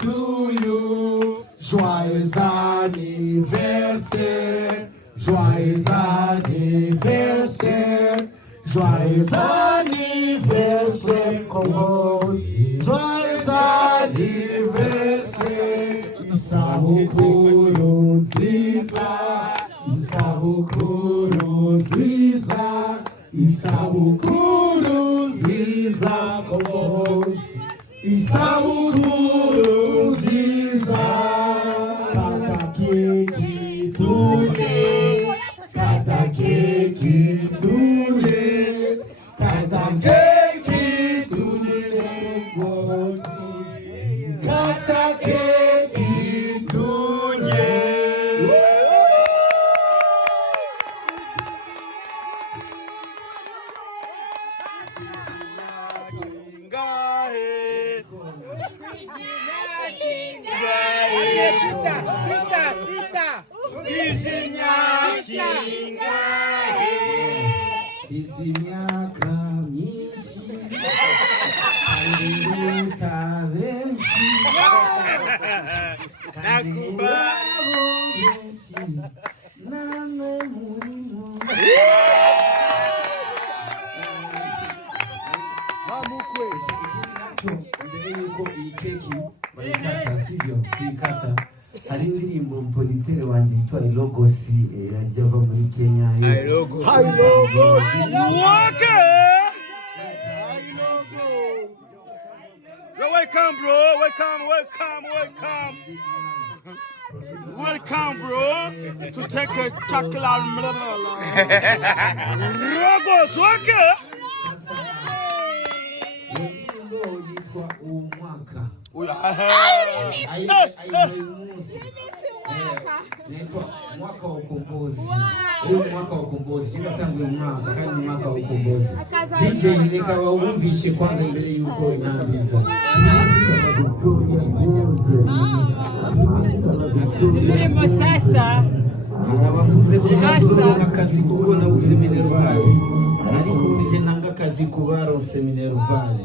to you. Joyeux anniversaire, joyeux anniversaire, joyeux anniversaire, joyeux anniversaire. Isabukuru nziza, isabukuru nziza, isabukuru nziza, isabukuru nziza. Kata keki tule, kata keki tule, kata keki tule, kata keki tule. Hizi miaka myinshi aliruta benshi benshi namwe murimo mamukwe mbere yuko iyi keki bayikata sibyo kuyikata hari indirimbo mpolitere wanjye yitwa Ilogosi yajyava muri Kenya. Ilogo welcome bro, welcome bro to take a chocolate Logos okay. Yitwa umwaka mwaka wa ukombozi. Huu mwaka wa ukombozi kila tangu mwaka kandi mwaka wa ukombozi. DJ nikawaumbishe kwanza mbele yuko inaanza. Zimurimo sasa abavuze ko akazi kuko nabuze minervale ariko uje nanga akazi kubaro seminarvale.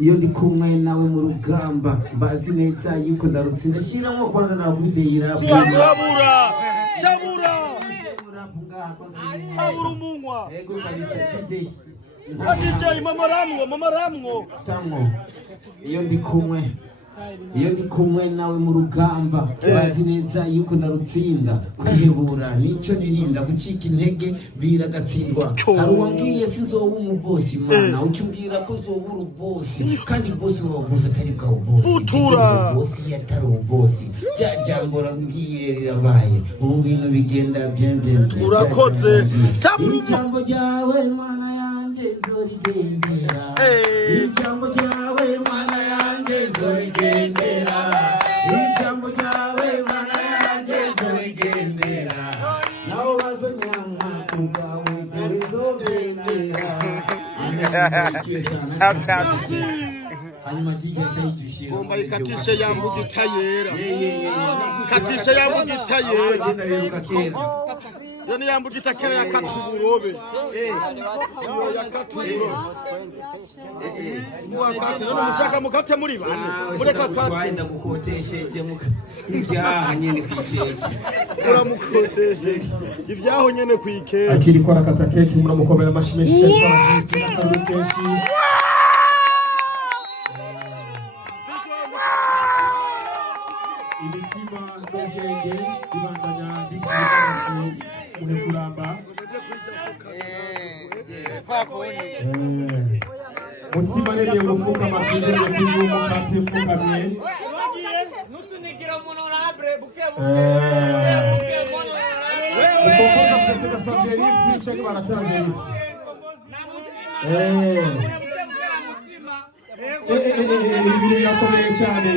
Iyo ndi kumwe nawe mu rugamba mbazi neza yuko ndarutsinda shiramo kwanza nakubiteyira tabura umunwa ego kabisa DJ mama ramwo tamwo. Iyo ndi kumwe nawe mu rugamba bazi neza yuko ndarutsinda kwihebura nicyo nirinda gucika intege biragatsindwa. Hari uwambwiye sinzoba umubosi mana ucyubwira ko zoba urubosi kandi bosi w'abosi atari bwa ubosi utura bosi yatari ubosi jambo rambwiye rirabaye ubu bintu bigenda bien urakoze ijambo ryawe mana yanjye zorigendera ijambo ryawe mana yanjye zorigendera ijambo ryawe mana yanjye zorigendera naho bazonyanga kugawe zorigendera hanyuma DJ sayijishira bomba ikatishe yambugita yera katishe yambugita yera yoni yambugita kera yakatuburobe yakatuburobe mushaka mukate muri bane mureka kate ndagukotesheje ibyaha nyene kwikeke uramukoteshe ibyaho nyene kwikeke akiri kwa rakata keki muramukomera amashimeshe kwa kenshi ibisima z'ubwenge ibandanya ndikubikanye munekuramba mutima nereye gufuka amakize y'umukate mfukamye nutunigira honorable ukomboza kuseteka sajeri cyangwa barataje ibintu birakomeye cyane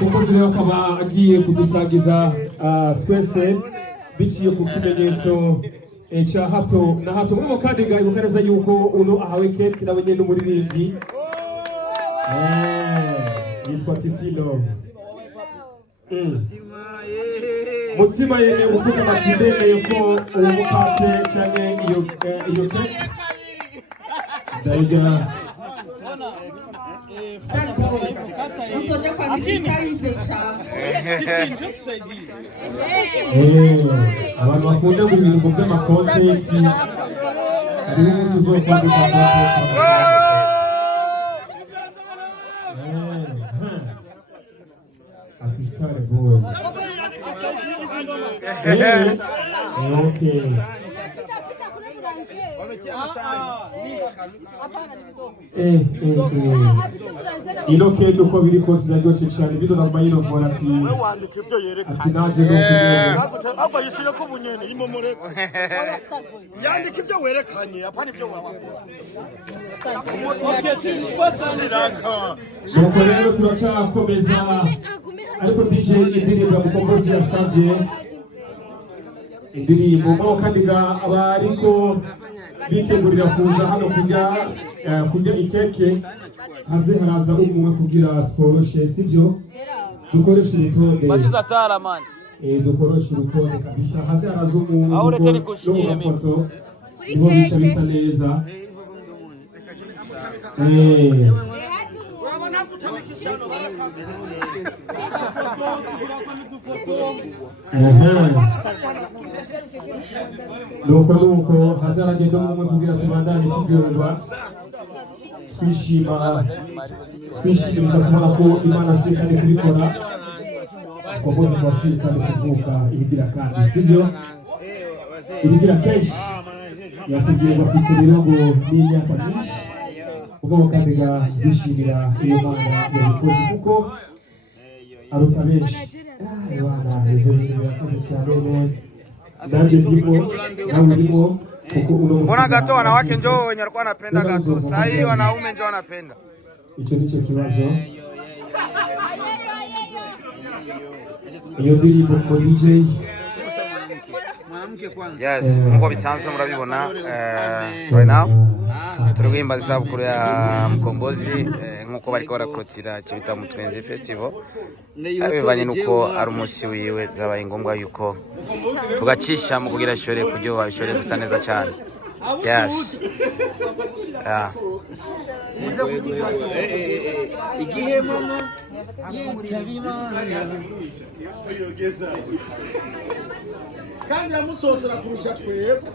umukozi rero akaba agiye kudusangiza twese biciye ku kimenyetso cya hato na hato murimo kandi ngayibuka neza yuko uno ahawe keke nawe nyine n'umuririmbyi yitwa Titilo. Mutima yene uvuga matindene yuko umukate cyane iyo keke. Daiga. Abantu bakunda ibintu by'amakontenti hariho umuntu uzokwandika Akistare boy. Okay. Ino kendo uko biri kose ziraryoshye cyane bido nambaye no mbona ati naje no aba yishira ko bunyene imomore yandika ibyo werekanye apana ibyo nuko rero turacyakomeza ariko DJ indirimbo mukombozi yasabye indirimbo kandi abariko bitegurira kuza hano kurya ikeke haze haraza umwe kugira tworoshe sibyo dukoresha urutonde bagiza tara man dukoresha urutonde kabisa haze haraza umwe aho rete nikushimye foto niho bica bisa neza urabona gutamikishano nuko hazaragenda umwe kugira tubandanye tubyumva twishimiriza kubona ko Imana asirikare kubikora kukoza kwa asirikare kuvuka ibigira kandi sibyo ibigira kenshi yatubwirwa ku isirirago n'imyaka myinshi ubwo kandi bishimira iyo Mana yabikoze kuko aruta benshi Bwana ejo yakoze cyane Ndaje ndipo na ndipo mbona gato wanawake njoo wenye walikuwa wanapenda gato sasa hivi wanaume njoo wanapenda icyo nicho kibazo iyo ndirimbo ko DJ yes nkuko bisanzwe murabibona right now turugimba isabukuru ya Mukombozi nkuko bariko barakurotira cyo bita Mutwenzi Festival abivanye nuko ari umunsi wiwe zabaye ngombwa yuko tugacisha mu kugira shore kuryo washore gusa neza cyane yes igihe mama yitabimana kandi yamusosera kurusha twebwe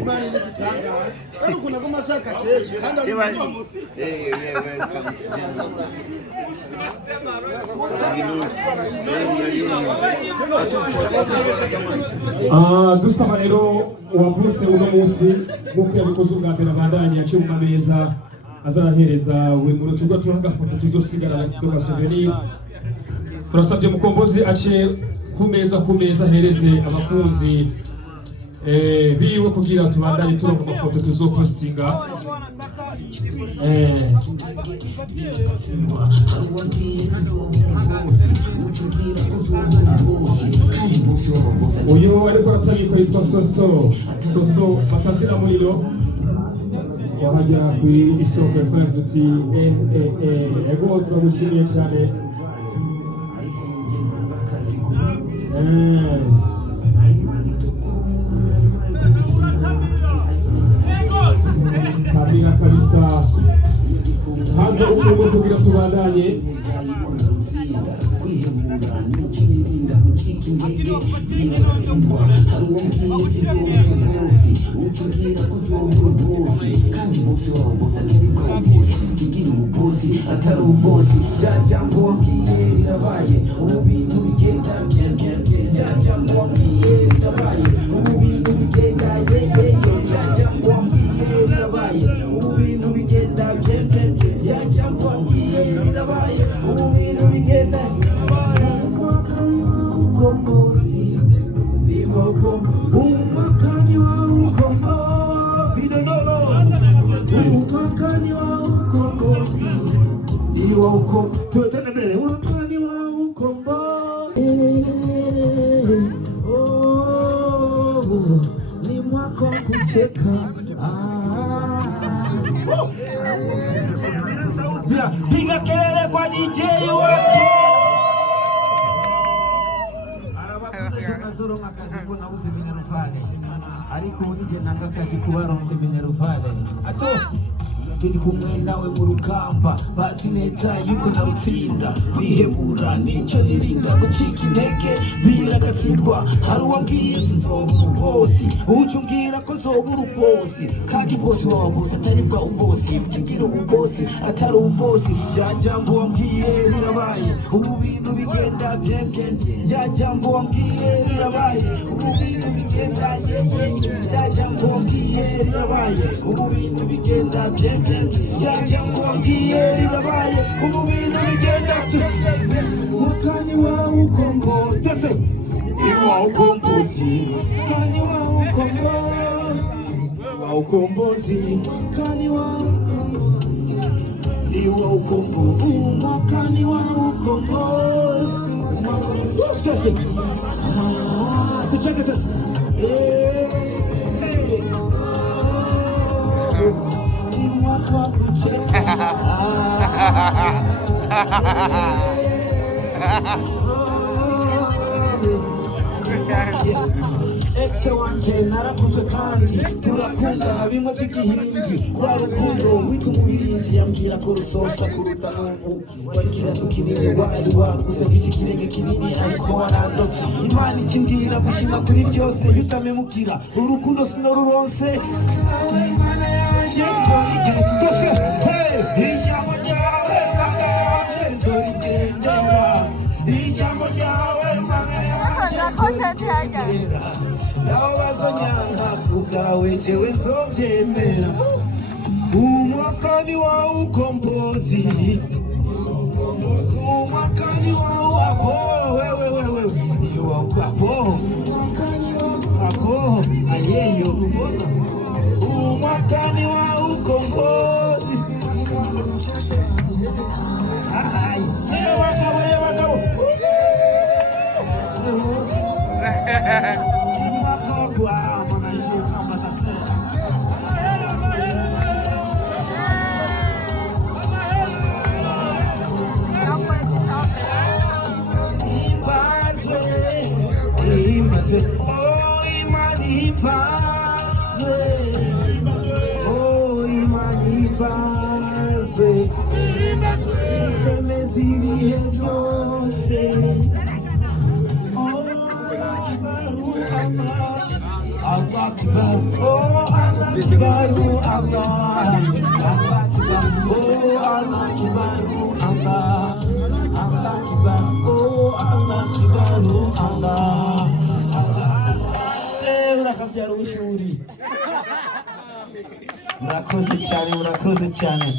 Imana n'igitangara kandi ukunda ko mashaka keke kandi ari dusaba rero wavutse uno munsi nk'uko yabikoze ubwa mbere abandanya yaciye mu meza azarahereza we mu rutuga turagafoto tuzosigara kidoga souvenir turasabye Mukombozi ace ku meza ahereze abakunzi biwe kugira tubandanye turonka amafoto tuzopostinga uyu ariko aratangika yitwa Soso batasira muriro wahagera ku isoko FM tuti ego turagushimiye cyane kabila kabisa haza uko kugira tubandanye piga kelele kwa DJ kuzoronka akazi ko nabuze minervale ariko ubu nije nanga akazi kubaronse minervale ato turi kumwe nawe mu rugamba bazi neza yuko narutsinda bihebura nicyo nirinda gucika intege biragatsindwa hari uwambwiye uzoba umubosi uca umbwira ko zoba urubosi kandi bosi wawe bosi atari bwa ubosi ukigira ububosi atari ububosi rya jambo wambwiye rirabaye ubu bintu bigenda byembyende rya jambo wambwiye rirabaye ubu bintu bigenda yeye rya jambo wambwiye rirabaye ubu bintu bigenda byembyende jambo wambwiye rirabaye ubu bintu bigenda wakani wa ukombozi sasa iwa ukombozi kani wa ukombozi wa ukombozi kani wa ukombozi iwa ukombozi wakani wa ukombozi sasa tucheke sasa Exe wanje narakuze kandi turakundana bimwe by'igihindi rwa rukundo wita umubirizi yambwira ko rusosha kuruta n'ubu wagira tukinini wari waguze gisi kirenge kinini ariko warandotse Imana ikimbwira gushima kuri byose yutamemukira urukundo sinoruronse Imana yanje dose ijambo ryawe Mana yanje nzorigendera ijambo ryawe Mana yanje nzorigendera nawe bazonyanga kubwawe jewe nzovyemera umwakani wa ukombozi umwakani wa apo wewe iyo wa apo apo ayeyo ubona umwakani wa ukombozi ay yewe Allah Akbar, oh Allah Akbar, Allah Akbar, oh Allah Akbar, Allah Akbar, oh Allah Akbar, Allah. Urakabyara ubushuri. Murakoze cyane.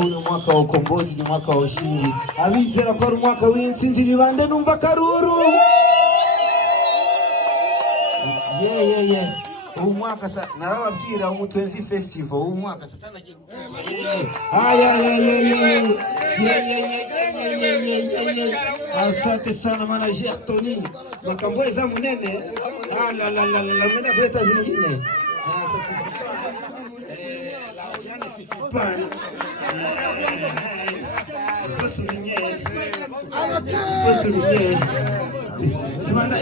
Uno mwaka wa ukombozi ni mwaka wa ushindi. Abizera ko ari umwaka w'intsinzi bibande numva karuru. Yeah. Umwaka narababwira umutwenzi festival umwaka satana agiye asante sana manager Tony makambweza munene mena kuleta zingine Tumanda